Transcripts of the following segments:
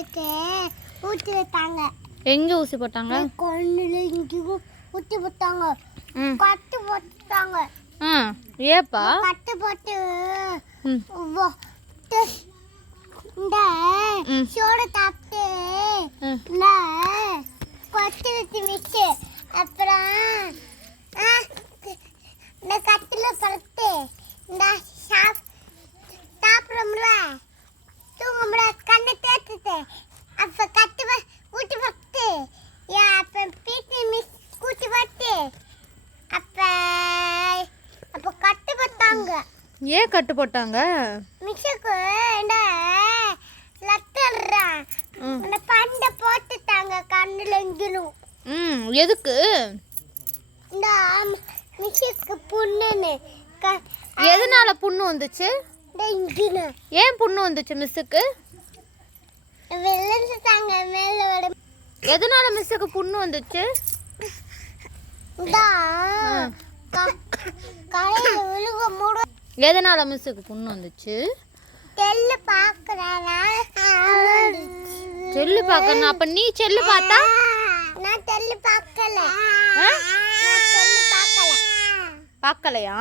கண்ணுக்கு ஊற்றி வைத்தாங்க. எங்கே ஊசி போட்டாங்க? கண்ணுல இங்கேயும் ஊற்றி போட்டாங்க. கட்டு போட்டாங்க. ஏப்பா கட்டு போட்டு இந்த சோட சாப்பிட்டு கொத்து வச்சு மிச்சு அப்புறம் இந்த கட்டில் படுத்து இந்த சாப்பிடும்ல தூங்கும்ல கண்ணை தேத்துட்டு அப்போ கட்டு ஊட்டி பட்டு அப்போ பீட்டி மிஸ் கூட்டி பட்டு அப்போ கட்டு போட்டாங்க. ஏன் கட்டு போட்டாங்க? மிஷுக்கு இந்த லட்டர்றா அந்த பண்டை போட்டுட்டாங்க கண்ணுல எங்கிலும். எதுக்கு? இந்த மிஷுக்கு புண்ணுன்னு. எதனால புண்ணு வந்துச்சு? இங்கில ஏன் புண்ணு வந்துச்சு மிஸ்ஸுக்கு? விழுந்துட்டாங்க மேல வர. எதனால மிஸ்ஸுக்கு புண்ணு வந்துச்சு? கலையில விழுக மூடு. எதனால மிஸ்ஸுக்கு புண்ணு வந்துச்சு? செல்லு பார்க்கறனால. செல்லு பார்க்கணும். அப்ப நீ செல்லு பார்த்தா? நான் செல்லு பார்க்கல. நான் செல்லு பார்க்கல. பார்க்கலையா?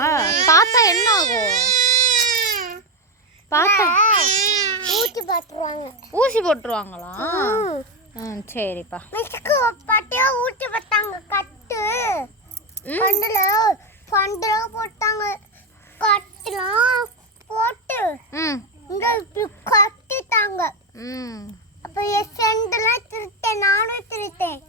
பார்த்தா என்ன ஆகும்? பார்த்தா ஊசி போட்டுருவாங்க. ஊசி போட்டுருவாங்களா? சரிப்பா. மிஸ்க்கு பட்டியா ஊசி போட்டாங்க. கட்டு பண்டுல போட்டாங்க. கட்டுலாம் போட்டு இங்க இப்படி கட்டிட்டாங்க. அப்ப என் ஃப்ரெண்டெல்லாம் திருட்டேன், நானும் திருட்டேன்.